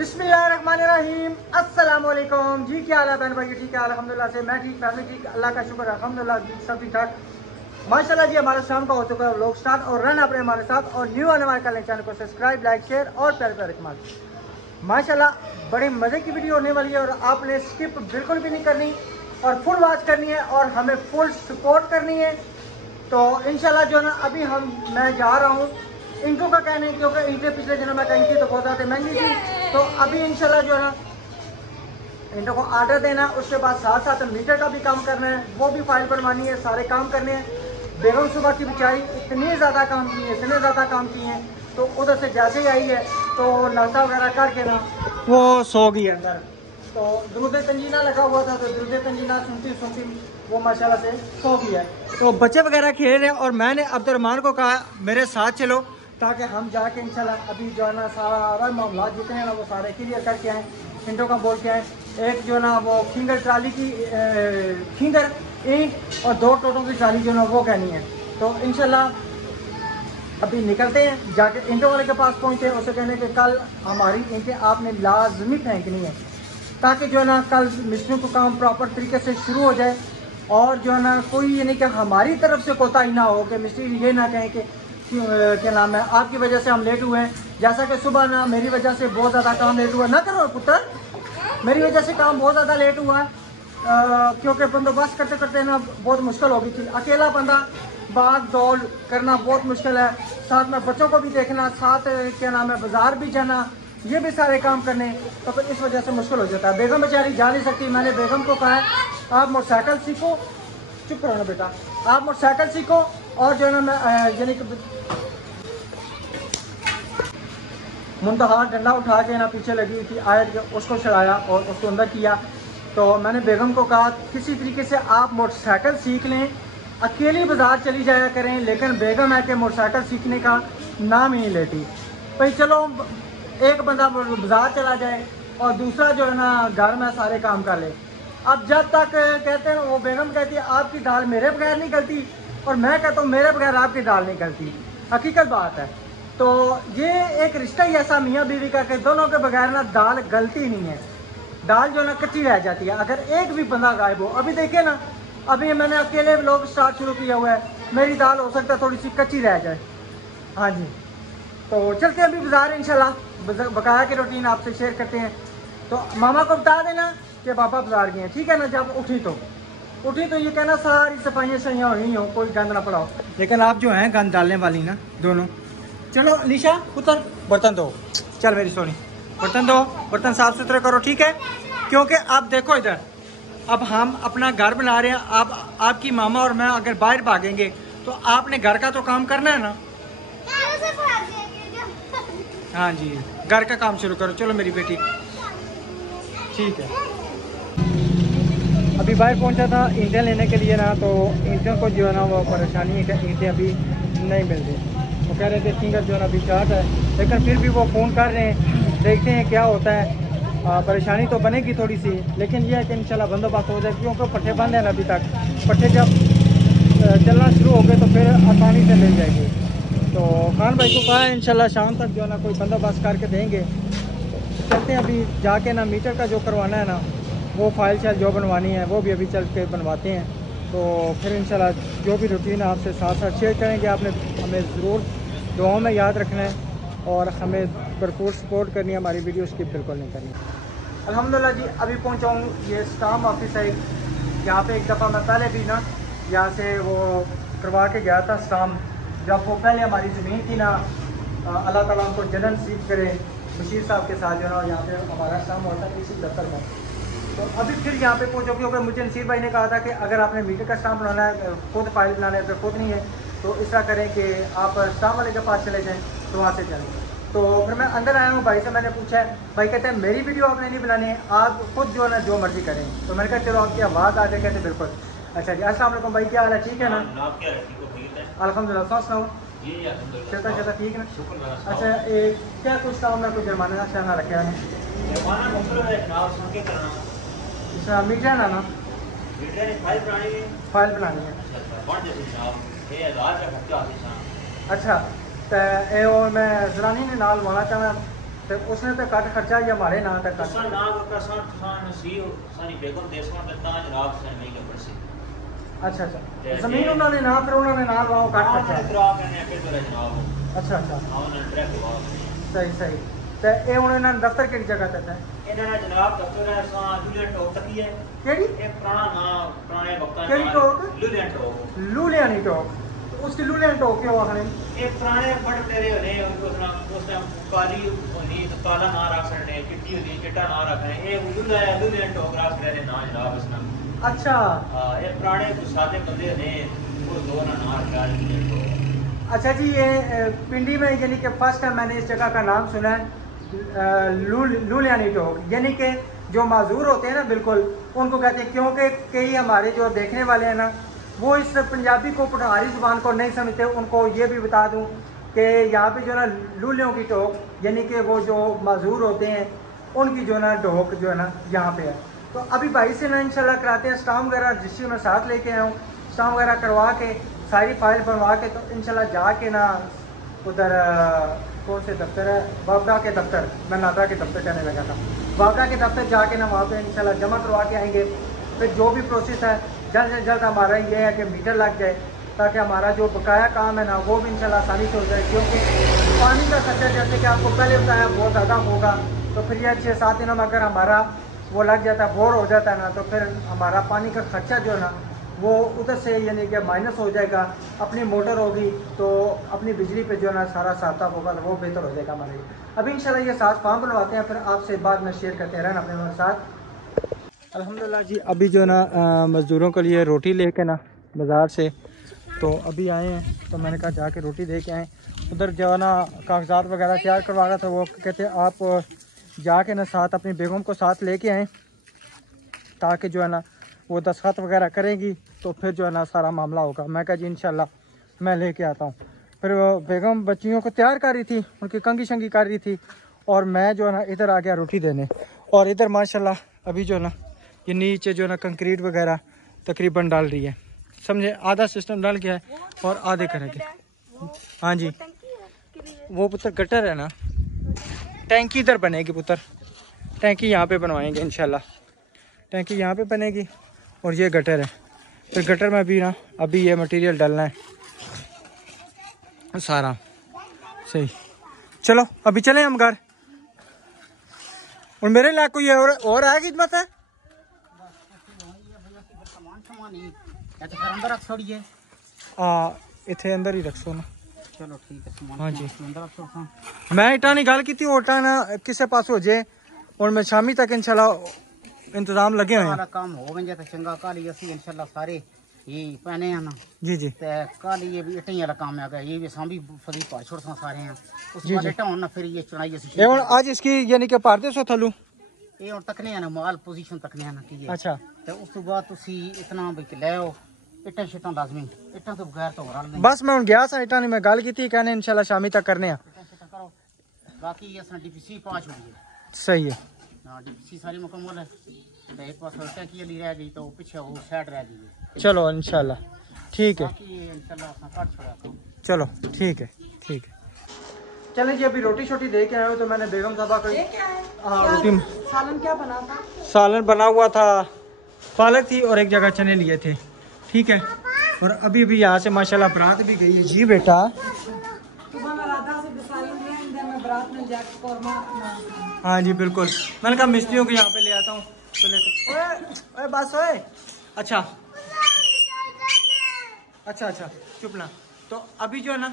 बिस्मिल्लाहिर्रहमानिर्रहीम। अस्सलाम वालेकुम जी। क्या हाल है बहन भाई? ठीक है अल्हम्दुलिल्लाह से मैं ठीक, फैमिली ठीक, अल्लाह का शुक्र है अल्हम्दुलिल्लाह सब ठीक ठाक माशाल्लाह जी। हमारा शाम का हो चुका है व्लॉग स्टार्ट और रन अपने हमारे साथ और न्यू आने वाले कल चैनल को सब्सक्राइब लाइक शेयर और प्यार प्यार कमाल। माशाल्लाह बड़े मज़े की वीडियो होने वाली है और आपने स्किप बिल्कुल भी नहीं करनी और फुल वॉच करनी है और हमें फुल सपोर्ट करनी है। तो इंशाल्लाह जो है ना अभी मैं जा रहा हूँ इंटों का कहने, क्योंकि इंटें पिछले दिनों में कहीं थी तो बहुत ज़्यादा महंगी थी। तो अभी इंशाल्लाह जो है ना इंटों को आर्डर देना है, उसके बाद साथ साथ मीटर का भी काम करना है, वो भी फाइल बनवानी है, सारे काम करने हैं। बेगम सुबह की बेचारी इतने ज़्यादा काम की है, इतने ज़्यादा काम किए हैं, तो उधर से जैसे ही आई है तो नाश्ता वगैरह करके ना वो सो गई अंदर। तो दुरूद तंजीना लगा हुआ था, तो दुरूद तंजीना सुनती सुनती वो माशाल्लाह से सो गई है। तो बच्चे वगैरह खेल रहे हैं और मैंने अब्दुर्रहमान को कहा मेरे साथ चलो ताकि हम जाके इंशाल्लाह अभी जो है ना सारा मामला जितने हैं ना वो सारे क्लियर करके आएँ, हिंटों का बोल के आएँ। एक जो है ना वो फिंगर ट्राली की फिंगर ईंट और 2 टोटों की ट्राली जो है ना वो कहनी है। तो इंशाल्लाह अभी निकलते हैं, जाके ईंटों वाले के पास पहुँचते हैं, उसे कहने के कल हमारी ईंटें आपने लाजमी फेंकनी है ताकि जो है ना कल मिस्त्रियों को काम प्रॉपर तरीके से शुरू हो जाए और जो है ना कोई ये नहीं कि हमारी तरफ से कोताही ना हो कि मिस्त्री ये ना कहें कि क्या नाम है आपकी वजह से हम लेट हुए हैं। जैसा कि सुबह ना मेरी वजह से बहुत ज़्यादा काम लेट हुआ, ना करो पुत्र, मेरी वजह से काम बहुत ज़्यादा लेट हुआ क्योंकि बंदोबस्त करते करते ना बहुत मुश्किल हो गई थी। अकेला बंदा भाग दौड़ करना बहुत मुश्किल है, साथ में बच्चों को भी देखना, साथ क्या नाम है बाज़ार भी जाना, ये भी सारे काम करने, तो फिर इस वजह से मुश्किल हो जाता है। बेगम बेचारी जा नहीं सकती। मैंने बेगम को कहा है आप मोटरसाइकिल सीखो, चुप करो ना बेटा, आप मोटरसाइकिल सीखो और जो है ना मैं यानी कि मुंतहा डंडा उठा के ना पीछे लगी हुई थी आयत के, उसको चढ़ाया और उसको अंदर किया। तो मैंने बेगम को कहा किसी तरीके से आप मोटरसाइकिल सीख लें, अकेली बाज़ार चली जाया करें, लेकिन बेगम है कि मोटरसाइकिल सीखने का नाम ही नहीं लेती। भाई चलो एक बंदा बाज़ार चला जाए और दूसरा जो है ना घर में सारे काम कर ले। अब जब तक कहते हैं वो बेगम कहती है आपकी दाल मेरे बगैर नहीं गलती और मैं कहता हूँ मेरे बगैर आपकी दाल नहीं गलती, हकीकत बात है। तो ये एक रिश्ता ही ऐसा मियाँ बीवी का कि दोनों के बगैर ना दाल गलती नहीं है, दाल जो ना कच्ची रह जाती है अगर एक भी बंदा गायब हो। अभी देखिए ना, अभी मैंने अकेले लोग स्टार्ट शुरू किया हुआ है, मेरी दाल हो सकता है थोड़ी सी कच्ची रह जाए। हाँ जी, तो चलते हैं अभी बाज़ार, इंशाल्लाह बकाया की रूटीन आपसे शेयर करते हैं। तो मामा को बता देना कि पापा बाज़ार गए हैं, ठीक है ना। जब उठी तो ये कहना सारी सफाइयाँ सफाइयाँ हुई हो, कोई गंद ना पड़ाओ, लेकिन आप जो हैं गंद डालने वाली ना दोनों। चलो लिशा पुत्र बर्तन दो, चल मेरी सोनी बर्तन दो, बर्तन साफ सुथरे करो, ठीक है। क्योंकि आप देखो इधर, अब हम अपना घर बना रहे हैं, आप आपकी मामा और मैं अगर बाहर भागेंगे तो आपने घर का तो काम करना है ना। हाँ जी, घर का काम शुरू करो, चलो मेरी बेटी, ठीक है। अभी बाहर पहुंचा था ईंटें लेने के लिए ना, तो ईंटों को जो है ना वो परेशानी है कि ईंटें अभी नहीं मिल रही। वो कह रहे थे फिंगर जो है ना अभी चार्ट है, लेकिन फिर भी वो फ़ोन कर रहे हैं, देखते हैं क्या होता है। परेशानी तो बनेगी थोड़ी सी, लेकिन यह है कि इंशाल्लाह बंदोबस्त हो जाए, क्योंकि पट्टे बंद हैं ना अभी तक। पट्टे जब चलना शुरू हो गए तो फिर आसानी से मिल जाएगी। तो खान भाई को कहा है इंशाल्लाह शाम तक जो है ना कोई बंदोबस्त करके देंगे। चलते हैं अभी जाके ना मीटर का जो करवाना है ना, वो फाइल शाइल जो बनवानी है वो भी अभी चल के बनवाते हैं। तो फिर इंशाल्लाह जो भी रूटीन है आपसे साथ साथ शेयर करेंगे। आपने हमें ज़रूर दुआओं में याद रखना है और हमें भरपूर सपोर्ट करनी है, हमारी वीडियो स्किप बिल्कुल नहीं करनी। अल्हम्दुलिल्लाह जी, अभी पहुँचा हूँ, ये स्टाम्प ऑफिस है। यहाँ पे एक दफ़ा मैं पहले भी ना यहाँ से वो करवा के गया था स्टाम्प, जब वो पहले हमारी ज़मीन थी ना, अल्लाह ताला उनको जन्नत नसीब करे, बशीर साहब के साथ जो है ना यहाँ पे हमारा स्टाम्प होता है इसी दफ्तर में। तो अभी फिर यहाँ पे पहुँचो, क्योंकि मुझे नसीर भाई ने कहा था कि अगर आपने मीटर का स्टाम्प बनाना है, खुद फाइल बनाना है, तो खुद नहीं है, तो इस तरह करें कि आप स्टाम्प वाले के पास चले जाएँ, तो वहाँ से चलें। तो फिर मैं अंदर आया हूँ, भाई से मैंने पूछा है, भाई कहते हैं मेरी वीडियो आपने नहीं बनानी है, आप खुद जो है ना जो मर्जी करें। तो मैंने कहा चलो आपकी आवाज़ आ जाए, कहते बिल्कुल। अच्छा जी, अस्सलाम वालेकुम भाई, क्या हाल है? ठीक है ना? अल्हम्दुलिल्लाह, सौ सुनाओ, चलता चलता ठीक है ना। अच्छा क्या कुछ था, मैं कुछ जुर्माना शाना रखा है मीटर ना फाइल बनानी है। अच्छा तो मैं जनानी ने नाल वाला चाहना तो उसने तो कट खर्चा या हमारे ना तक कट असा ना का नसीब सानी बेगम देसवा देता जनाब से नहीं का प्रसिद्ध। अच्छा अच्छा, जमीन उन्होंने ना फिर उन्होंने ना लवाओ कट खर्चा करा करने फिर तो जनाब। अच्छा अच्छा, हां ना ट्रैक लवा सही सही। तो ये हुन इन्हां दफ्तर किहड़ी जगह ते है? इन्हां जनाब दफ्तर है सा लुलियन टॉक तक ही है। केड़ी? ये पुराना ना पुराने वक्त केड़ी टॉक? लुलियन टॉक। लुलियानी टॉक। उसकी लुलियन टॉक क्यों आखने? ये पुराने बड़े तेरे होने उस टाइम काली होनी तो काला ना रख सकते, चिट्टी होनी चिट्टा ना रखने, ये लुलियन टॉक रख सकते ना जनाब इसना। अच्छा हां, ये पुराने सादे बंदे ने वो दो ना रखा लुलियन टॉक। अच्छा जी, ये पिंडी में यानी कि फर्स्ट टाइम मैंने इस जगह का नाम सुना है लुलियानी टॉक, यानी कि जो माजूर होते हैं ना बिल्कुल उनको कहते हैं, क्योंकि कई हमारे जो देखने वाले हैं ना वो इस पंजाबी को पठारी ज़ुबान को नहीं समझते। उनको ये भी बता दूं कि यहाँ पे जो है ना लूलियों की टोक यानी कि वो जो माजूर होते हैं उनकी जो है ना टोक जो है ना यहाँ पे है। तो अभी भाई से ना इंशाल्लाह कराते हैं स्टाम्प वगैरह, रजिस्ट्री में साथ लेके आया हूँ, स्टाम्प वगैरह करवा के सारी फाइल बनवा के तो इंशाल्लाह जाके ना उधर कौन से दफ्तर है, वापडा के दफ्तर, मैं नादरा के दफ्तर कहने लगा था, वापडा के दफ्तर जाके ना वहाँ पे इंशाल्लाह जमा करवा के आएंगे। फिर जो भी प्रोसेस है जल्द से जल्द हमारा ये है कि मीटर लग जाए ताकि हमारा जो बकाया काम है ना वो भी इंशाल्लाह आसानी से हो जाए, क्योंकि पानी का खर्चा जैसे कि आपको पहले बताया बहुत ज़्यादा होगा। तो फिर ये 6-7 दिनों में अगर हमारा वो लग जाता है, बोर हो जाता है ना, तो फिर हमारा पानी का खर्चा जो है ना वो उधर से यानी कि माइनस हो जाएगा। अपनी मोटर होगी तो अपनी बिजली पे जो है ना सारा साफ होगा तो वो बेहतर हो जाएगा हमारे लिए। अभी इंशाल्लाह ये साथ फॉर्म बनवाते हैं, फिर आपसे बाद में शेयर करते हैं रहना अपने हमारे साथ। अल्हम्दुलिल्लाह जी, अभी जो है ना मज़दूरों के लिए रोटी लेके ना बाज़ार से तो अभी आए हैं, तो मैंने कहा जाके रोटी दे के आएँ। उधर जो है ना कागजात वगैरह तैयार करवा रहा था, वो कहते आप जाके ना साथ अपनी बेगम को साथ लेके आएँ ताकि जो है ना वो दस्तखत वगैरह करेगी तो फिर जो है ना सारा मामला होगा। मैं कहा जी इंशाल्लाह मैं लेके आता हूँ। फिर वो बेगम बच्चियों को तैयार कर रही थी, उनकी कंगी शंगी कर रही थी और मैं जो है ना इधर आ गया रोटी देने। और इधर माशाल्लाह अभी जो है ना ये नीचे जो है ना कंक्रीट वगैरह तकरीबन डाल रही है, समझे, आधा सिस्टम डाल गया है और आधे करेंगे। हाँ जी, वो पुत्र गटर है ना, टैंकी इधर बनेगी पुत्र, टैंकी यहाँ पे बनवाएंगे इंशाल्लाह, टैंकी यहाँ पे बनेगी और ये गटर है। फिर गटर में भी ना अभी ये मटेरियल डालना है सारा। सही, चलो अभी चलें हम घर। और मेरे लायक कोई और है खिदमत है? इतने अंदर ही रखो ना। चलो ठीक है। हाँ जी, मैं इटा नहीं गल की ओटा ना किसी पास हो जाए और मैं शामी तक इंशाल्लाह इंतजाम लगे हुए हैं। काम हो गया तो चंगा काली असि इंशाल्लाह सारे ये पहने हैं ना जी जी। ते काली ये भी इटें वाला काम आ गया, ये भी सांभी फदी पा छोड़ सारे हैं उस बाद इटा होना फिर ये चढ़ाई असि ये हुन आज इसकी यानी कि पार दे सो थलू ये और तकने है ना माल पोजीशन तकने है ना की अच्छा ते उस तो बाद तुसी इतना भी ले आओ इटा शिटा लाजमी इटा तो बगैर तो रल नहीं। बस मैं हुन गया सा इटा नहीं, मैं गल की थी कहने इंशाल्लाह शामी तक करने हैं। इटा शिटा करो बाकी ये असना डीपीसी 5 हो गई। सही है, हां डीपीसी सारी मुकम्मल है तो एक पास उल्टा की ली रह गई तो पीछे वो साइड रह गई। चलो इंशाल्लाह ठीक है, बाकी इंशाल्लाह अपना काट छोड़ा। चलो ठीक है ठीक है। चलें जी, अभी रोटी शोटी दे के आए हो तो मैंने बेगम साहबा को रोटी सालन क्या बना था? सालन बना हुआ था, पालक थी और एक जगह चने लिए थे, ठीक है। और अभी भी यहाँ से माशाल्लाह बारात भी गई है जी बेटा। सुबह में राधा से सालन लिया, इंदर में बारात में जाके कौरमा। हाँ जी बिल्कुल, मैंने कहा मिस्त्रियों को यहाँ पे ले आता हूँ तो लेते। ओए बस ओए, अच्छा अच्छा अच्छा चुप ना। तो अभी जो है ना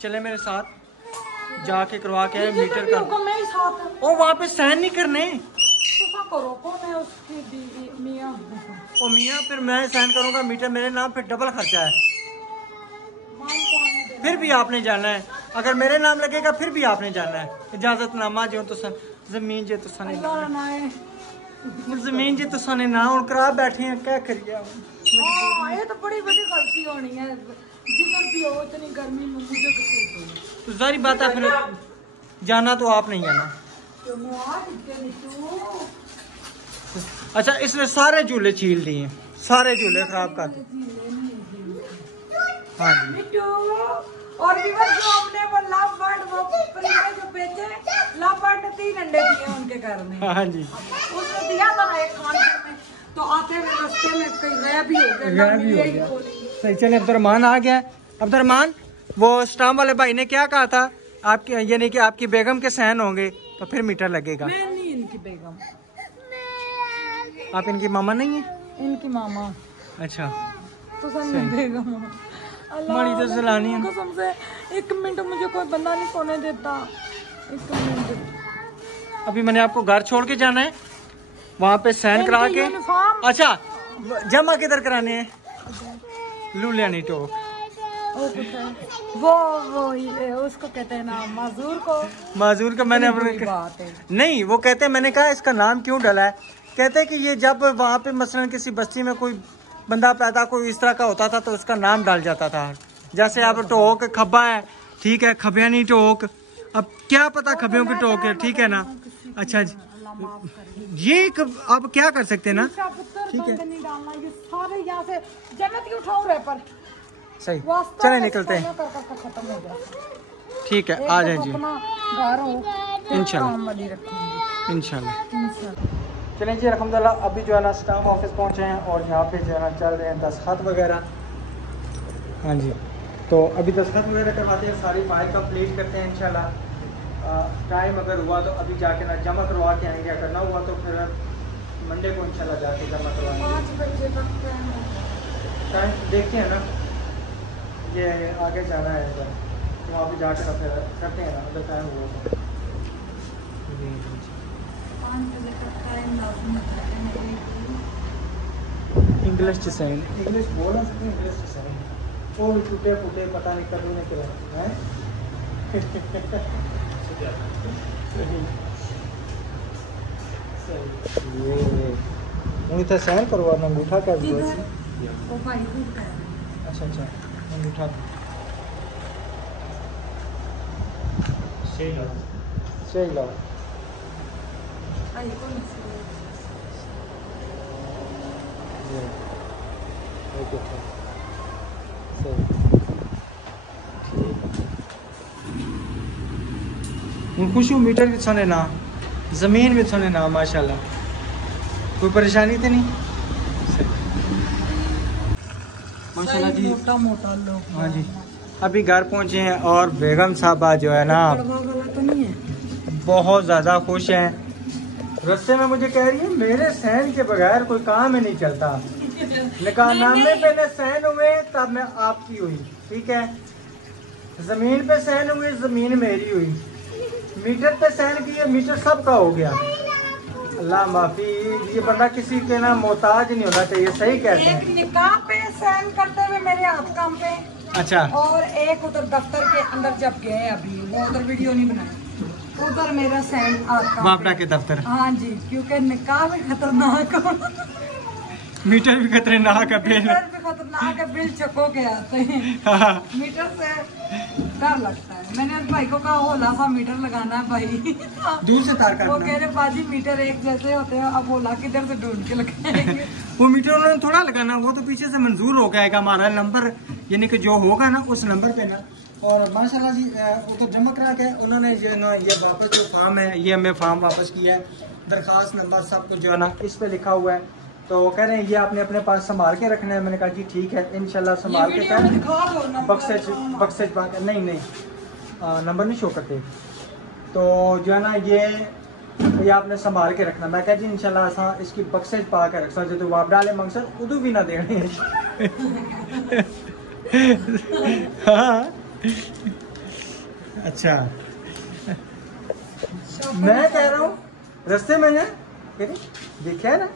चले मेरे साथ जाके करवा के मीटर का। मैं साथ ओ वहाँ पे साइन नहीं करने करो, कौन है उसकी मियाँ? ओ मियाँ, फिर मैं साइन करूँगा मीटर मेरे नाम पे, डबल खर्चा है। फिर भी आपने जाना है, अगर मेरे नाम लगेगा फिर भी आपने जाना है। इजाजतनामा जो तो जमीन जो तो सने जमीन जी तो सने ना और करा बैठे हैं, क्या करिए। ये तो बड़ी बड़ी गलती होनी है, जिधर भी हो इतनी गर्मी में मुझे तो सारी बात है, फिर जाना तो आप नहीं है ना। अच्छा, इसने सारे झूले छील दिए, सारे झूले खराब कर दिए। हाँ जी और विवर जो हमने वो लव बर्ड वो परिंदे जो बेचे, लव बर्ड ने 3 अंडे दिए उनके घर में। हाँ जी, उसने दिया था एक खाने में, तो आते हुए रास्ते में कहीं गायब भी हो गया। गायब भी हो गया। सही, चले अब्दुर्रहमान आ गया। अब्दुर्रहमान, वो स्टाम्प वाले भाई ने क्या कहा था आपके, यानी कि आपकी बेगम के सहन होंगे तो फिर मीटर लगेगा। मैं नहीं इनकी बेगम, आप इनकी मामा नहीं है? इनकी मामा। अच्छा, तो सर मैं बेगम हूँ। बड़ी तो जलानी है। कसम से 1 मिनट मुझे कोई बंदा नहीं सोने देता। 1 मिनट। अभी मैंने आपको घर छोड़ के जाना है, वहाँ पे साइन करा के। यूनिफॉर्म। अच्छा, जमा किधर कराने हैं? लुलियानी टोक। वो ये उसको कहते हैं ना मजदूर को। माजूर का मैंने बात है। अपने नहीं, वो कहते हैं, मैंने कहा इसका नाम क्यों डला है, कहते हैं कि ये जब वहाँ पे मसलन किसी बस्ती में कोई बंदा पैदा कोई इस तरह का होता था तो उसका नाम डाल जाता था। जैसे अब टोक खब्बा है, ठीक है, खबियानी टोक, अब क्या पता खबियों की टोक है, ठीक है ना। अच्छा जी, ये अब क्या कर सकते हैं ना, ठीक है, नहीं डालना, ये सारे यहाँ से जन्नत की उठाओ रैपर। सही, चले निकलते हैं। खत्म हो गया। ठीक है, आ जाए जी, अपना घर हो इंशाल्लाह इंशाल्लाह। चलें जी, अल्हम्दुलिल्लाह अभी जो है ना स्टाम्प ऑफिस पहुंचे हैं और यहाँ पे जो है ना चल रहे हैं दस्तखत वगैरह। हाँ जी, तो अभी दस्तखत वगैरह करवाते हैं, सारी फाइल कंप्लीट करते हैं इंशाल्लाह। टाइम अगर हुआ तो अभी जाके ना जमा करवा के आएंगे, अगर ना हुआ तो फिर मंडे को इंशाल्लाह जाके जमा करवाएंगे। 5 बजे तक टाइम देखते हैं ना, ये आगे जाना है इधर, तो वहाँ पे जाके ना फिर करते हैं ना, अगर टाइम हुआ तो। 5 बजे तक टाइम लाजमी है। इंग्लिश च सही, इंग्लिश बोल ना सकते, इंग्लिश च सही। वो भी टूटे फूटे पता नहीं कभी नहीं किया है। ये तो सहन करवाना, अंगूठा क्या वो भाई दूध का है। अच्छा अच्छा, अंगूठा सही लो। भाई कौन सी ये ओके, सही, ठीक। खुशी मीटर भी छने ना, जमीन भी छने ना, माशाल्लाह, कोई परेशानी तो नहीं? माशाल्लाह जी, मोटा मोटा लोग। हाँ जी, अभी घर पहुंचे हैं और बेगम साहबा जो है ना कड़वा वाला तो नहीं है। बहुत ज़्यादा खुश हैं। रस्ते में मुझे कह रही है मेरे सहन के बगैर कोई काम ही नहीं चलता। निकाहनामे पे न सहन हुए तब मैं आपकी हुई, ठीक है, जमीन पे सहन हुए जमीन मेरी हुई, मीटर पे सहन किए मीटर सबका हो गया। अल्लाह माफी, ये बंदा किसी के ना मोहताज नहीं होना चाहिए। सही कहते एक हैं। निकाह पे सहन करते हुए मेरे हाथ काम पे, अच्छा, और एक उधर दफ्तर के अंदर जब गए अभी, वो उधर वीडियो नहीं बनाया, उधर मेरा सहन हाथ काम बापड़ा पे। के दफ्तर हाँ जी, क्योंकि निकाह भी खतरनाक हो, मीटर भी खतरनाक है, मीटर भी खतरनाक है, बिल चको के आते हैं। मीटर से डर लगता है। मैंने उस भाई को कहा होला सा मीटर लगाना है भाई। दूर से तार वो काटना। कह रहे बाजी मीटर एक जैसे होते हैं, अब होला किधर से ढूंढ के लगाएंगे। वो मीटर उन्होंने थोड़ा लगाना, वो तो पीछे से मंजूर हो जाएगा, हमारा नंबर यानी कि जो होगा ना उस नंबर पे ना। और माशाल्लाह जी वो तो जमा करा के उन्होंने जो है ना ये वापस जो फॉर्म है ये हमें फॉर्म वापस किया है, दरखास्त नंबर सब कुछ जो है ना इस पे लिखा हुआ है। तो कह रहे हैं ये आपने अपने पास संभाल के रखना है। मैंने कहा जी ठीक है, इंशाल्लाह संभाल के कर बक्सेज नहीं नंबर नहीं शो करते, तो जो है ना ये आपने संभाल के रखना। मैं कहा जी इंशाल्लाह असा इसकी बक्सेज पा के रख सकते, जो आप डाले मकसद उदू भी ना देने। हाँ अच्छा, मैं कह रहा हूँ रास्ते में ना देखा है ना,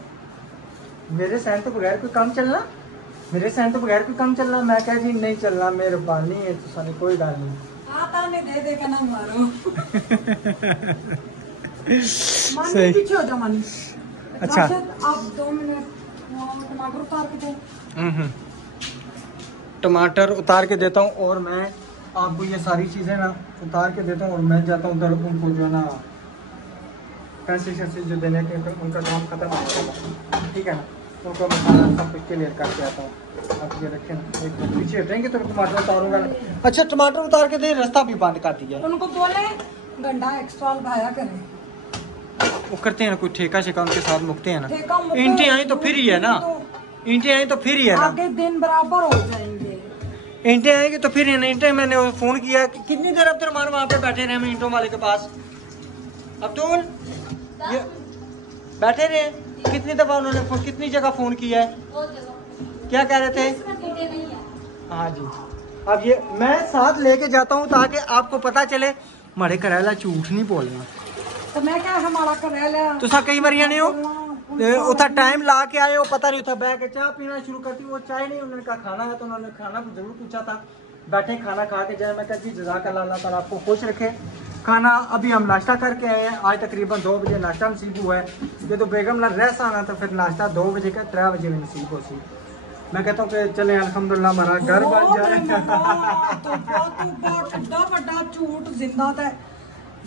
मेरे सहन तो बगैर कोई काम चलना, मेरे सहन तो बगैर कोई काम चलना। मैं कह जी नहीं चलना, मेहरबानी है तो सानी कोई गल नहीं। दे दे के ना मारो। सही। पीछे हो जाओ मानी। अच्छा। आप 2 मिनट टमाटर उतार के दो। टमाटर उतार के देता हूँ और मैं आपको ये सारी चीज़ें ना उतार के देता हूँ और मैं जाता हूँ उधर, उनको जो है ना पैसे शैसे जो देने के उनका काम खत्म, ठीक है ना। उनको मैं सारा सब कुछ क्लियर करके आता हूँ। आप ये रखें ना, एक मिनट पीछे हटेंगे तो टमाटर उतारूंगा ना। अच्छा टमाटर उतार के दे, रास्ता भी बंद कर दिया। उनको बोले गंडा एक्स्ट्रा लगाया करें। वो करते हैं ना, कोई ठेका शेका उनके साथ मुकते हैं ना। ठेका मुक्का- ईंटें आई तो फिर ही है ना, ईंटें आई तो फिर ही है ना, आगे दिन बराबर हो जाएंगे। ईंटें आएंगे तो फिर ही है ना। ईंटें मैंने फोन किया कि कितनी देर अब्दुलरहमान वहाँ पे बैठे रहे हम ईंटों वाले के पास। अब्दुल ये बैठे रहे, कितनी दफा उन्होंने कितनी जगह फोन किया है, क्या कह रहे थे? हाँ जी। अब ये मैं साथ लेके जाता हूँ ताकि आपको पता चले मारे करेला झूठ नहीं बोलना। तो मैं क्या हमारा करेला तुसा कई बार नहीं हो उथा टाइम ला के आए हो, पता नहीं था बैठ के चाय पीना शुरू करती, वो चाय नहीं, उन्होंने कहा खाना है, तो उन्होंने खाना जरूर पूछा था। बैठे खाना खा के जाए, मैं कहा जी जज़ाकल्लाह, अल्लाह ताला आपको खुश रखे। खाना अभी हम नाश्ता करके आए हैं, आज तकरीबन 2 बजे नाश्ता नसीब हुआ है। ये तो बेगम लाल रह आना तो फिर नाश्ता 2 बजे का 3 बजे में नसीब हो सी। मैं कहता हूँ कि चले अल्हम्दुलिल्लाह हमारा घर बन जाए। बड़ा झूठ जिंदा था,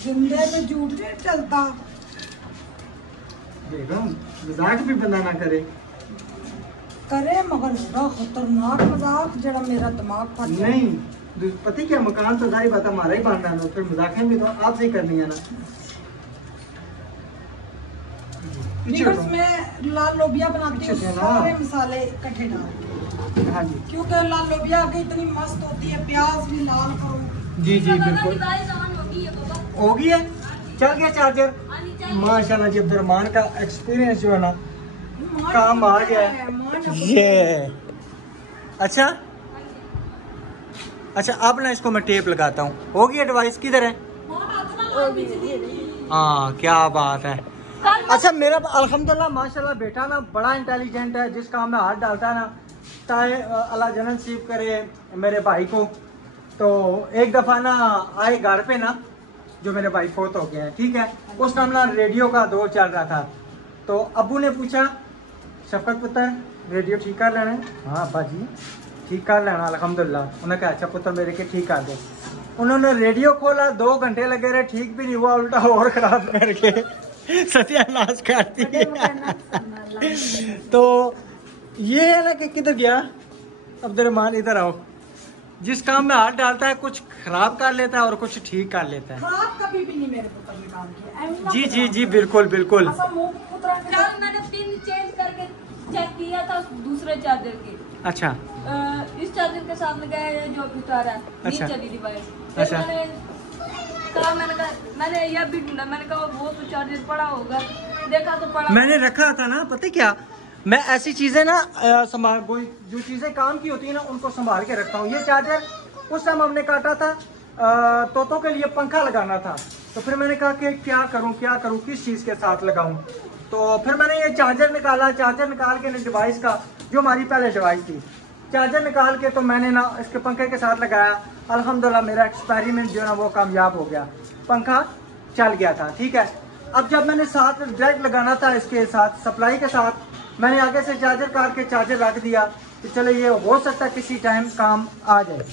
जिंदे में झूठ नहीं चलता। बेगम मजाक भी बंदा ना करे करे मगर बड़ा खतरनाक मजाक जरा मेरा दिमाग फट गया। नहीं पता क्या, मकान तो जारी बात हमारा ही बनना है, फिर मजाकें भी तो आपसे ही करनी है ना। बस मैं लाल लोबिया बनाती हूँ, सारे मसाले इकट्ठे डाल। हाँ जी क्योंकि लाल लोबिया आगे इतनी मस्त होती है, प्याज भी लाल करो। जी जी बिल्कुल हो गया, चल गया चार्जर। माशाल्लाह जी अब्दुलरहमान का एक्सपीरियंस जो है ना काम आ गया है। ये अच्छा अच्छा, अब ना इसको मैं टेप लगाता हूँ। हो गया डिवाइस, किधर है? हाँ क्या बात है। अच्छा मेरा अल्हम्दुलिल्लाह माशाल्लाह बेटा ना बड़ा इंटेलिजेंट है, जिस काम में हाथ डालता है ना, चाहे अल्लाह जन्नत नसीब करे मेरे भाई को। तो एक दफ़ा ना आए घर पे ना, जो मेरे भाई फोत हो गया है, ठीक है, उस टाइम ना रेडियो का दौर चल रहा था। तो अब्बू ने पूछा शफकत पुत्र रेडियो ठीक कर लेना? हाँ अब्बा जी ठीक कर लेना अल्हम्दुलिल्लाह। उन्होंने कहा अच्छा पुत्र मेरे के ठीक कर दो। उन्होंने रेडियो खोला, 2 घंटे लगे रहे, ठीक भी नहीं हुआ, उल्टा और खराब करके सत्यानाश कर दिया। तो ये है ना कि किधर गया अब्दुलरहमान, इधर आओ। जिस काम में हाथ डालता है कुछ खराब कर लेता है और कुछ ठीक कर लेता है। खराब कभी भी नहीं मेरे पुत्र ने काम किया। जी जी जी बिल्कुल बिल्कुल। मैंने पिन चेंज करके चेक किया था दूसरे चार्जर के। अच्छा इस चार्जर के साथ लगाया है जो अभी उतारा है, नहीं अच्छा। चली डिवाइस। अच्छा। मैंने यह भी ढूंढा, मैंने कहा वो तो चार्जर पड़ा होगा, देखा तो पड़ा। मैंने रखा था ना, पता क्या, मैं ऐसी चीजें ना संभाल, जो चीजें काम की होती है ना उनको संभाल के रखता हूँ। ये चार्जर उस टाइम हमने काटा था, तोतों के लिए पंखा लगाना था। तो फिर मैंने कहा कि क्या करूँ किस चीज़ के साथ लगाऊँ। तो फिर मैंने ये चार्जर निकाला, चार्जर निकाल के डिवाइस का, जो हमारी पहले डिवाइस थी, चार्जर निकाल के तो मैंने ना इसके पंखे के साथ लगाया। अल्हम्दुलिल्लाह मेरा एक्सपेरिमेंट जो है ना वो कामयाब हो गया, पंखा चल गया था। ठीक है, अब जब मैंने साथ डायरेक्ट लगाना था इसके साथ सप्लाई के साथ, मैंने आगे से चार्जर काट के चार्जर रख दिया कि चलो ये हो सकता है किसी टाइम काम आ जाए।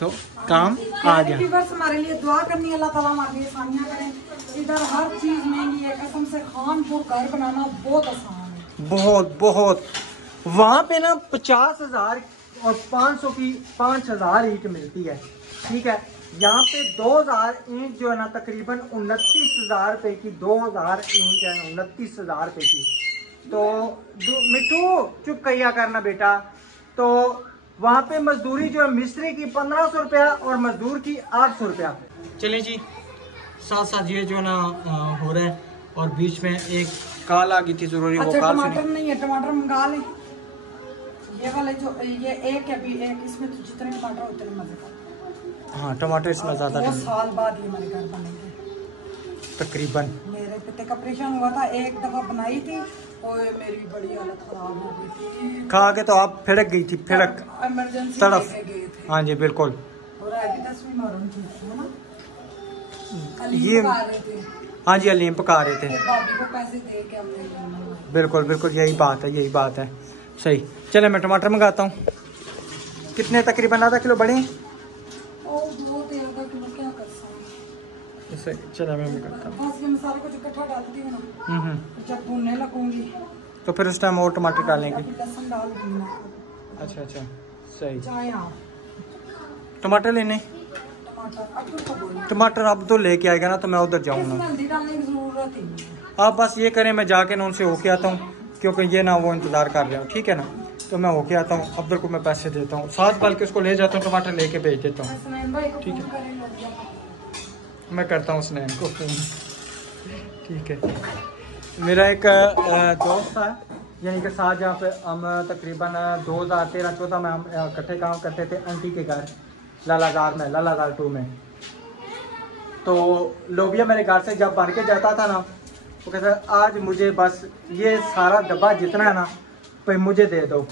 तो काम आ गया। व्यूअर्स हमारे लिए दुआ करनी, अल्लाह ताला हमारे लिए आसानियां करें। इधर हर चीज महंगी है, कसम से खानपुर घर बनाना बहुत आसान है, बहुत बहुत। वहाँ पे ना 50,000 और 500 की 5,000 ईंट मिलती है। ठीक है, यहाँ पे 2,000 ईंट जो है ना तकरीबन 29,000 रुपए की 2,000 ईंट है, 29,000 रुपए की। तो मिठू चुप कहिया करना बेटा। तो वहाँ पे मजदूरी जो है मिस्त्री की 1,500 रुपया और मजदूर की 800 रुपया। चलिए जी, साथ साथ ये जो ना हो रहा है, और बीच में एक कॉल आ गई थी जरूरी। अच्छा, वो कॉल टमाटर नहीं है, टमाटर मंगा ले। ये वाले जो ये एक है, भी एक, इसमें तो जितने टमाटर होते हैं मजे का। हाँ टमाटर इसमें ज्यादा 2 साल बाद ये हमारे घर बनेंगे तकरीबन। मेरे पिता का ऑपरेशन हुआ था, एक दफा बनाई थी और मेरी बड़ी हालत खराब हो गई थी, खा के तो आप फिड़क गई थी, फिड़क इमरजेंसी तड़फ। लेके गए थे। हाँ जी बिल्कुल। और अभी 10वीं मरन थी, है ना? ये पका रहे थे, हाँ जी अलीम पका रहे थे। फिर भाभी को पैसे दे के हमने ये मंगवाया। बिल्कुल बिल्कुल, यही बात है, यही बात है। सही, चले मैं टमाटर मंगाता हूँ। कितने तकरीबन आधा किलो बड़े? और 2-3 किलो क्या कर सकते सही, चलो मैं मंगाता हूँ। बस ये मसाले को इकट्ठा डालती हूँ ना, जब भूनने लगूंगी तो फिर उस टाइम और टमाटर डालेंगे। अभी लहसुन डाल दूंगा। अच्छा अच्छा सही। चाहे आप टमाटर लेने, टमाटर अब तो बोलो, टमाटर अब तो लेके आएगा ना तो मैं उधर जाऊँगा। हल्दी डालने की जरूरत ही नहीं है। आप बस ये करें, मैं जाके ना उनसे होके आता हूँ, क्योंकि ये ना वो इंतज़ार कर रहे हो, ठीक है ना। तो मैं होके आता हूँ, अब्दुल को मैं पैसे देता हूँ, साथ बल्कि उसको ले जाता हूँ, टमाटर लेके भेज देता हूँ। सुनैन भाई को ठीक है। फोन करें लोग जाओ। मैं करता हूँ स्नैन को फ़ोन, ठीक है। मेरा एक दोस्त था, यानी कि साथ जहाँ पे हम तकरीबन 2013-14 में हम इकट्ठे काम करते थे आंटी के घर लालादार में, लालादार 2 में। तो लोबिया मेरे घर से जब बन के जाता था ना, वो कहता आज मुझे बस ये सारा डब्बा जितना है ना भाई मुझे दे दो,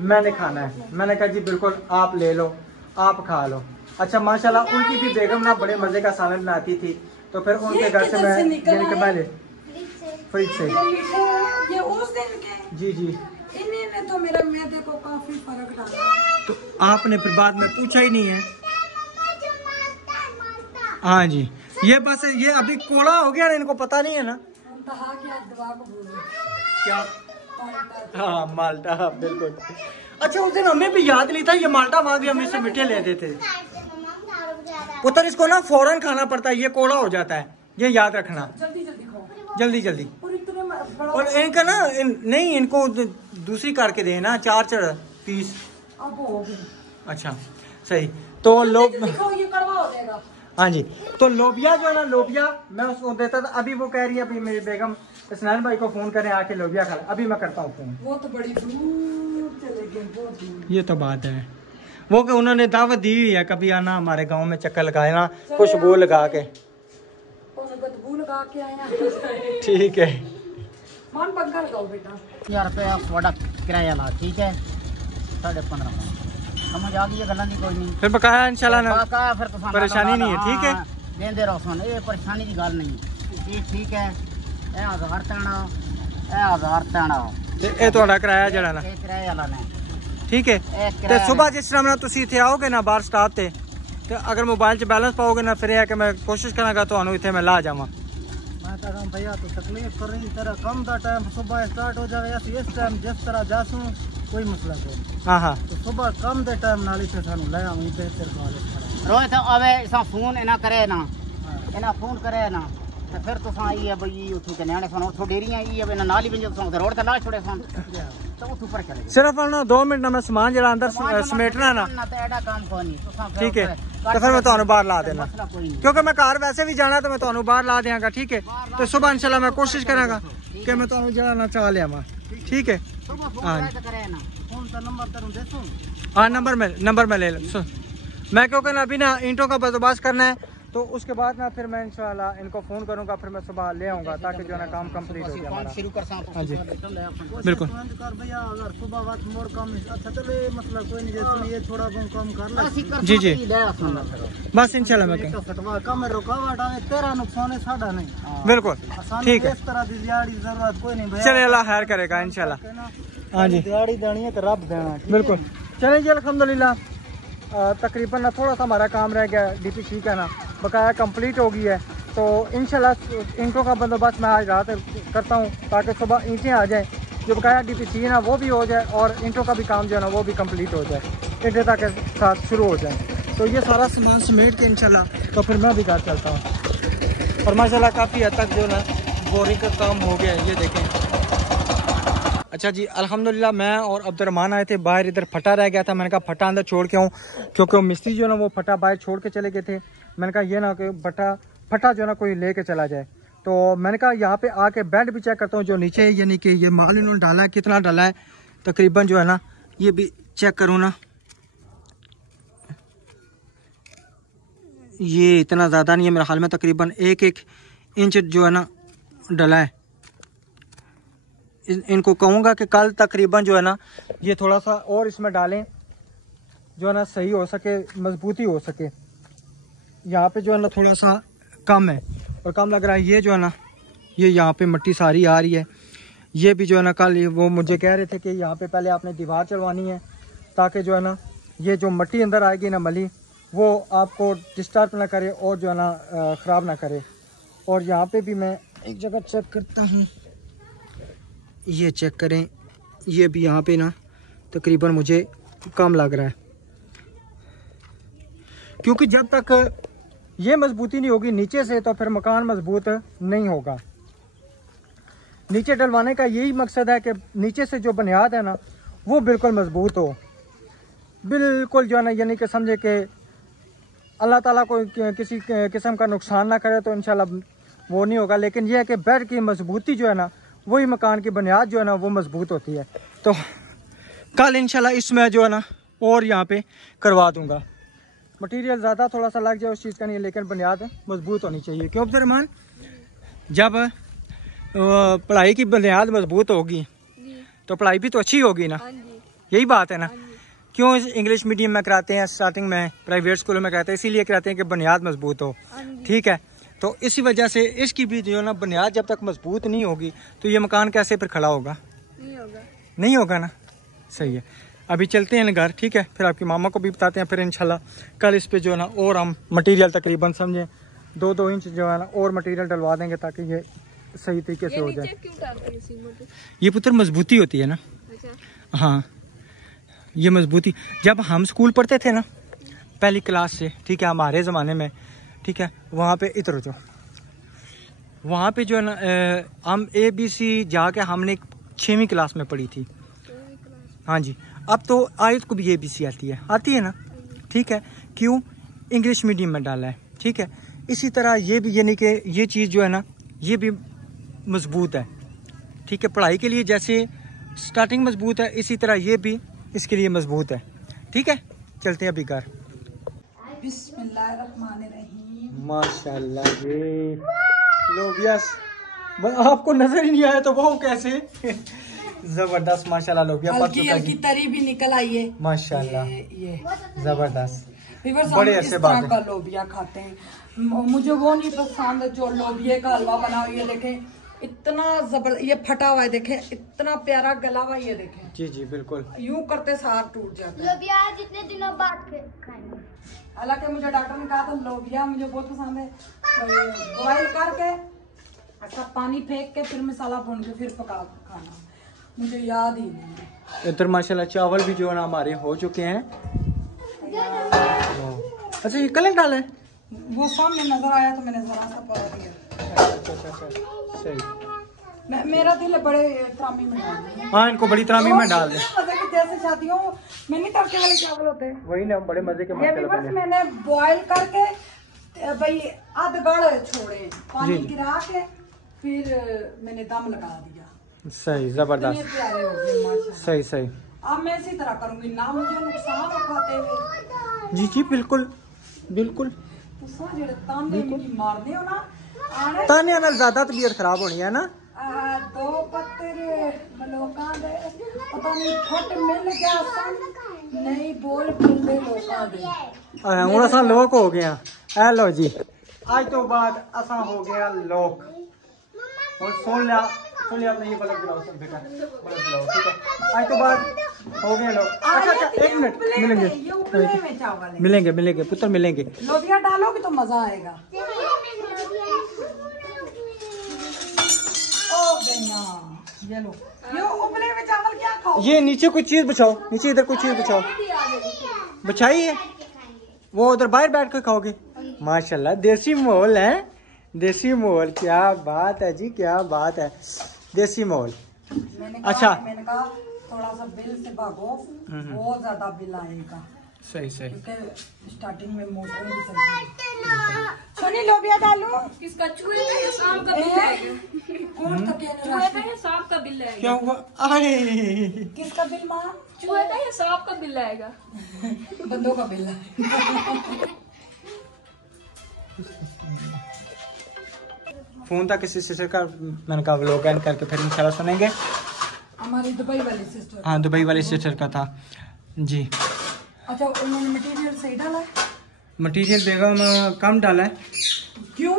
मैंने खाना है। मैंने कहा जी बिल्कुल आप ले लो, आप खा लो। अच्छा माशाल्लाह उनकी भी बेगम ना बड़े मज़े का सालन बनाती थी, तो फिर उनके घर से मैं यानी कि पहले फ्रिज से ये उस दिन के जी जी। इन्हीं तो मेरे मैदे को काफी फर्क डाला। तो आपने फिर बाद में पूछा ही नहीं है। हाँ जी, ये बस ये अभी कोड़ा हो गया ना, इनको पता नहीं है ना कहा कि आप दवा को बोलो क्या। हाँ माल्टा, हाँ, बिल्कुल। अच्छा उस दिन हमें भी याद नहीं था ये माल्टा मांग भी हम इससे मीठे लेते थे। पुत्र इसको ना फौरन खाना पड़ता है, ये कोड़ा हो जाता है, ये याद रखना। जल्दी जल्दी खाओ, जल्दी जल्दी। और इतने बड़ा और इनका ना नहीं, इनको दूसरी करके देना 4 पीस। अब हो गई। अच्छा सही। तो लोग जल्दी खाओ, ये कड़वा हो जाएगा। हाँ जी, तो लोबिया जो है ना, लोबिया मैं उसको देता था। अभी वो कह रही है अभी मेरी बेगम स्नैन भाई को फ़ोन करें आके लोबिया खा। अभी मैं करता हूँ फ़ोन। वो तो बड़ी दूर चले गए, बहुत दूर। ये तो बात है, वो कि उन्होंने दावत दी हुई है कभी आना हमारे गांव में, चक्कर लगाए ना खुशबू लगा के। बदबू लगा के आया। ठीक है। मान पंखा लगाओ बेटा। 1000 रुपया थोड़ा किराया ला, ठीक है 15.5 समझ आ गई गल्लां दी कोई नहीं। फिर बकाया इंशाल्लाह ना, बाका फिर तो परेशानी नहीं है, ठीक है। देंदे रहो सुन, ये परेशानी की गल नहीं। ये ठीक है, ए 1000 तैना, ए 1000 तैना ये ਤੁਹਾਡਾ ਕਿਰਾਇਆ ਜਿਹੜਾ ਨਾ, ਇਹ ਕਿਰਾਇਆ ਵਾਲਾ ਨੇ। ठीक है। ਇਹ ਤੇ ਕਿਰਾਇਆ ਸਵੇਰ ਜਿਸ ਤਰ੍ਹਾਂ ਤੁਸੀਂ ਇੱਥੇ ਆਓਗੇ ਨਾ ਬਾਹਰ ਸਟਾਪ ਤੇ ਅਗਰ ਮੋਬਾਈਲ 'ਚ ਬੈਲੈਂਸ ਪਾਓਗੇ ਨਾ, ਫਿਰ ਇਹ ਹੈ ਕਿ ਮੈਂ ਕੋਸ਼ਿਸ਼ ਕਰਾਂਗਾ ਤੁਹਾਨੂੰ ਇੱਥੇ ਮੈਂ ਲਾ ਜਾਵਾਂ। मैं कह रहा हूँ भैया तो तकलीफ कर रही तेरा कम का टाइम सुबह स्टार्ट हो जाए, इस टाइम जिस तरह जासूं कोई मसला नहीं। हाँ हाँ तो सुबह कम दे टाइम नाली से थानू ले आऊं ते तेरे को रोज तो अवे इसा फोन इना करे ना, इना फोन करे ना तो फिर तो आई है भाई उठू के न्याणे सन उठो डेरियां आई है ना नाली बन जो रोड ते ला छोड़े सन तो उठू पर चले सिर्फ ना 2 मिनट ना मैं सामान जरा अंदर समेटना ना, ना तो एडा काम को नहीं तो ठीक है। तो फिर मैं ਤੁਹਾਨੂੰ ਬਾਹਰ ਲਾ ਦੇਣਾ, मसला कोई नहीं। क्योंकि मैं घर वैसे भी जाना तो मैं ਤੁਹਾਨੂੰ ਬਾਹਰ ਲਾ ਦਿਆਂਗਾ, ठीक है। तो सुबह इंशाल्लाह मैं कोशिश करांगा कि मैं ਤੁਹਾਨੂੰ ਜਿਹੜਾ ਨਾ ਚਾਹ ਲਿਆਵਾਂ, ठीक है। सुबह फोन हाँ करे करे ना फोन का नंबर तेरे देसू। हाँ नंबर में ले लो। मैं क्योंकि ना अभी ना ईंटों का बंदोबस्त करना है, तो उसके बाद ना फिर मैं इंशाल्लाह इनको फ़ोन करूंगा, फिर मैं सुबह ले आऊँगा ताकि जो है ना काम कंप्लीट हो जाए हमारा। शुरू कर सा हाँ जी बिल्कुल। कर भैया अगर सुबह वक्त मोर काम अच्छा चलो ये मतलब कोई नहीं जैसे ये थोड़ा बहुत कम कर ले जी जी बस इंशाल्लाह मैं सटवा कम रुकावट आवे तेरा नुकसान है साडा नहीं बिल्कुल ठीक है। इस तरह की दिहाड़ी जरूरत कोई नहीं भैया। चले अल्लाह खैर करेगा इंशाल्लाह। हाँ जी दिहाड़ी देनी है तो रब देना है। बिल्कुल। चलें जी अल्हम्दुलिल्लाह तकरीबन ना थोड़ा सा हमारा काम रह गया, डीपी ठीक है ना बकाया कंप्लीट हो गई है। तो इंशाल्लाह ईंटों का बंदोबस्त मैं आज रात करता हूँ ताकि सुबह ईंटें आ जाएँ, जो बकाया डीपी है ना वो भी हो जाए और ईंटों का भी काम जो है ना वो भी कंप्लीट हो जाए, ईंटें तक साथ शुरू हो जाए। तो ये सारा सामान समेट के इंशाल्लाह तो फिर मैं भी घर चलता हूँ। और माशाल्लाह काफ़ी हद तक जो ना बोरिंग का काम हो गया है, ये देखें। अच्छा जी अल्हम्दुलिल्लाह मैं और अब्दुर्रहमान आए थे बाहर, इधर फटा रह गया था, मैंने कहा फटा अंदर छोड़ के आऊँ, क्योंकि वो मिस्त्री जो है ना वो फटा बाहर छोड़ के चले गए थे। मैंने कहा ये ना कि फटा जो है ना कोई लेके चला जाए, तो मैंने कहा यहाँ पे आके बेड भी चेक करता हूँ जो नीचे है, यानी कि ये माल इन्होंने डाला है कितना डाला है तकरीबन जो है ना, ये भी चेक करूँ ना, ये इतना ज़्यादा नहीं है मेरे ख्याल में, तकरीबन 1 इंच जो है ना डला है। इनको कहूँगा कि कल तकरीबन जो है ना ये थोड़ा सा और इसमें डालें, जो है ना सही हो सके, मजबूती हो सके। यहाँ पे जो है ना थोड़ा सा कम है और कम लग रहा है। ये जो है ना ये यहाँ पे मिट्टी सारी आ रही है, ये भी जो है ना कल वो मुझे कह रहे थे कि यहाँ पे पहले आपने दीवार चढ़वानी है ताकि जो है ना ये जो मिट्टी अंदर आएगी ना मली वो आपको डिस्टर्ब ना करे और जो है ना ख़राब ना करे। और यहाँ पे भी मैं एक जगह चेक करता हूँ, ये चेक करें, ये भी यहाँ पे ना तकरीबन मुझे कम लग रहा है, क्योंकि जब तक ये मजबूती नहीं होगी नीचे से तो फिर मकान मजबूत नहीं होगा। नीचे डलवाने का यही मकसद है कि नीचे से जो बुनियाद है ना वो बिल्कुल मजबूत हो, बिल्कुल जो है ना, यानी कि समझे कि अल्लाह ताला को किसी किस्म का नुकसान ना करे तो इंशाल्लाह वो नहीं होगा। लेकिन यह है कि बेड की मजबूती जो है ना वही मकान की बुनियाद जो है ना वो मजबूत होती है। तो कल इंशाल्लाह इसमें जो है ना और यहाँ पे करवा दूँगा। मटीरियल ज़्यादा थोड़ा सा लग जाए उस चीज़ का नहीं है, लेकिन बुनियाद मजबूत होनी चाहिए। क्यों अब्दुर्रहमान, जब पढ़ाई की बुनियाद मजबूत होगी तो पढ़ाई भी तो अच्छी होगी ना, यही बात है ना। क्यों इंग्लिश मीडियम में कराते हैं, स्टार्टिंग में प्राइवेट स्कूलों में कराते हैं, इसीलिए कराते हैं कि बुनियाद मजबूत हो, ठीक है। तो इसी वजह से इसकी भी जो ना बुनियाद जब तक मजबूत नहीं होगी तो ये मकान कैसे फिर खड़ा होगा, नहीं होगा ना। सही है, अभी चलते हैं घर, ठीक है, फिर आपकी मामा को भी बताते हैं, फिर इंशाल्लाह कल इस पे जो है ना और हम मटेरियल तकरीबन समझें 2-2 इंच जो है ना और मटेरियल डलवा देंगे ताकि ये सही तरीके से हो जाए। ये पुत्र मजबूती होती है ना। हाँ, ये मजबूती जब हम स्कूल पढ़ते थे ना पहली क्लास से, ठीक है, हमारे ज़माने में, ठीक है, वहाँ पे इधर जो वहाँ पे जो है ना हम ABC जाके हमने 6वीं क्लास में पढ़ी थी। हाँ जी, अब तो आयत को भी ABC आती है ना, ठीक है, क्यों, इंग्लिश मीडियम में डाला है, ठीक है। इसी तरह ये भी, यानी कि ये चीज़ जो है ना ये भी मजबूत है, ठीक है। पढ़ाई के लिए जैसे स्टार्टिंग मजबूत है, इसी तरह ये भी इसके लिए मजबूत है, ठीक है। चलते हैं अभी घर। बिस्मिल्लाहिर्रहमानिर्रहीम। माशाल्लाह जी, लोबिया आपको नजर ही नहीं आया तो वो कैसे जबरदस्त, माशाल्लाह लोबिया हल्की हल्की तरी भी निकल आई है माशाल्लाह, ये जबरदस्त। बड़े अच्छे बात का लोबिया खाते हैं, मुझे वो नहीं पसंद जो लोबिया का हलवा बना हुआ। ये देखें इतना जबरदस्त, ये फटा हुआ है, देखें इतना प्यारा गला हुआ, ये देखें। जी जी बिल्कुल, यूं करते सार टूट जाते हैं। लोबिया जितने दिनों बाद खाएंगे। हालांकि मुझे डॉक्टर ने कहा था लोबिया मुझे बहुत पसंद है, बॉइल करके ऐसा पानी फेंक के फिर मसाला भून के फिर पका खाना, मुझे याद ही नहीं है। इधर माशाल्लाह चावल भी जो है ना हमारे हो चुके हैं। अच्छा, ये कलर डाले, वो सामने नजर आया तो मैंने जरा सा पा दिया। अच्छा, सही। मेरा दिल है बड़े त्रामी में डाल दें। हाँ, इनको बड़ी त्रामी में डाल दे। जैसे शादियों में नहीं तड़के वाले चावल होते हैं, वही ना, बड़े मजे के ये भी बस मैंने बॉईल करके भाई आध गढ़ छोड़े, पानी गिरा के फिर मैंने दम लगा दिया। सही, जबरदस्त, प्यारे हो गए माशाल्लाह। सही सही। अब मैं इसी तरह करूंगी ना, मुझे नुकसान हो खाते हुए। जी जी बिल्कुल बिल्कुल। जेड़े ताने मिट्टी मारदे हो ना, आने ताने नाल ज्यादा तबीयत खराब होनी है ना। दो पत्ते लोकां दे पता नहीं फट मिल गया सन, नहीं बोल पिंदे लोकां दे। हुण असां लोक हो गए हैं। ए लो जी, आज तो बाद असां हो गया लोक। और सुन लिया अपने, ये बल्ब जलाओ सब बेटा, बल्ब जलाओ, ठीक है। आज तो बाद हो गए लोग। अच्छा, एक मिनट, मिलेंगे पुत्र, मिलेंगे। लोबिया डालोगे तो मजा आएगा। ओ गैया, ये लो, ये उबले हुए चावल क्या खाओ? ये नीचे कुछ चीज बिछाओ, नीचे इधर कुछ चीज बिछाओ, बिछाई है वो उधर बाहर बैठ कर खाओगे। माशाल्लाह, देसी माहौल है, देसी माहौल, क्या बात है जी, क्या बात है, देसी माहौल। अच्छा, मैंने कहा थोड़ा सा बिल से भागो, बहुत ज्यादा बिल आएगा। सही सही। स्टार्टिंग में मोटर भी चलती। सोनी लोबिया डालूं? किसका चूहे का या सांप का बिल आएगा? कौन का चूहे का या सांप का बिल आएगा? क्या हुआ? आए, किसका बिल माँ? चूहे का या सांप का बिल आएगा? बंदों का बिल है। फोन था किसी सिस्टर का, मैंने कहा व्लॉग एंड करके फिर इंशाल्लाह सुनेंगे। हमारी दुबई वाली सिस्टर। हाँ, दुबई वाली सिस्टर का था जी। अच्छा, उन्होंने मटेरियल सही डाला है? मटेरियल बेगम कम डाला है। क्यों?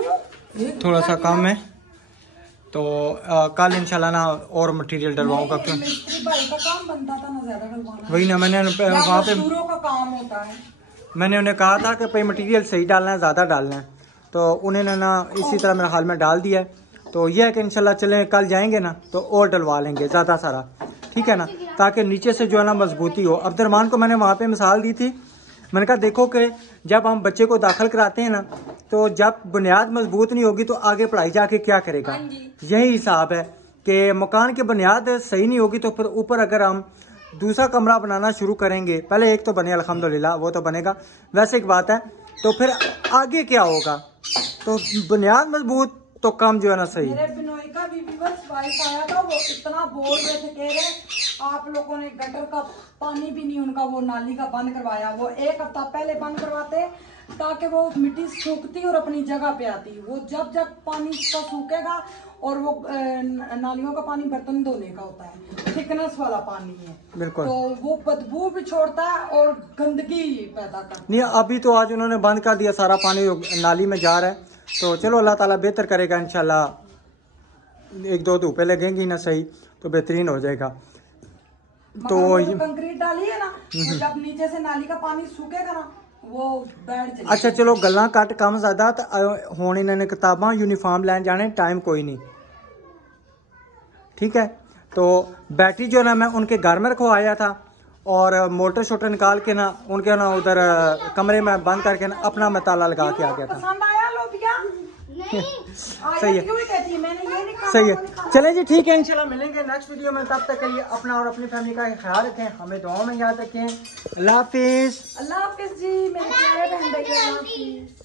थोड़ा सा कम है, तो कल इंशाल्लाह ना और मटेरियल डलवाऊंगा। क्यों? मिस्त्री भाई का काम बनता था ना ज्यादा डलवाना। वही ना, मैंने वहाँ पे मजदूरों का काम होता है। मैंने उन्हें कहा था कि भाई मटेरियल सही डालना है, ज़्यादा डालना है, तो उन्होंने ना इसी तरह मेरे हाल में डाल दिया है। तो यह है कि इंशाल्लाह चलें कल जाएंगे ना तो और डलवा लेंगे ज़्यादा सारा, ठीक है ना, ताकि नीचे से जो है ना मजबूती हो। अब्दुर्रहमान को मैंने वहाँ पे मिसाल दी थी, मैंने कहा देखो कि जब हम बच्चे को दाखिल कराते हैं ना तो जब बुनियाद मजबूत नहीं होगी तो आगे पढ़ाई जाके क्या करेगा। यही हिसाब है कि मकान की बुनियाद सही नहीं होगी तो फिर ऊपर अगर हम दूसरा कमरा बनाना शुरू करेंगे, पहले एक तो बने अल्हम्दुलिल्लाह, वो तो बनेगा, वैसे एक बात है, तो फिर आगे क्या होगा। तो बुनियाद मजबूत तो काम जो है ना सही। मेरे बिनोई का भी विवर्स वाइफ आया था, वो इतना बोल रहे थे, कह रहे आप लोगों ने गटर का पानी भी नहीं उनका वो नाली का बंद करवाया। वो एक हफ्ता पहले बंद करवाते ताकि वो मिट्टी सूखती और अपनी जगह पे आती। वो जब जब पानी का सूखेगा और वो नालियों का पानी बर्तन धोने का होता है, थिकनेस वाला पानी है, बिल्कुल, तो वो बदबू भी छोड़ता है और गंदगी पैदा करता है। नहीं अभी तो आज उन्होंने बंद कर दिया, सारा पानी नाली में जा रहा है। तो चलो अल्लाह ताला बेहतर करेगा इंशाल्लाह, एक दो धूपें लगेंगी ना सही तो बेहतरीन हो जाएगा। तो कंक्रीट डाली है ना, तो जब नीचे से नाली का पानी सूखेगा ना वो बैठ जाएगा। अच्छा चलो गल्ला कट कम ज्यादा तो हुण इन्होंने किताबां यूनिफॉर्म लैन जाने, टाइम कोई नहीं, ठीक है। तो बैटरी जो ना मैं उनके घर में रखवाया था और मोटर शोटर निकाल के ना उनके ना उधर कमरे में बंद करके ना अपना मैं ताला लगा के आ गया था। पसंद आया लोबिया? सही है, क्यों कहती है? मैंने ये नहीं कहा। सही है। चलें जी ठीक है, इंशाल्लाह मिलेंगे नेक्स्ट वीडियो में। तब तक के लिए अपना और अपनी फैमिली का ख्याल रखें, हमें दुआओं में याद रखें। अल्लाह हाफिज। अल्लाह हाफिज जी मेरे प्यारे बहन भाई, अल्लाह हाफिज।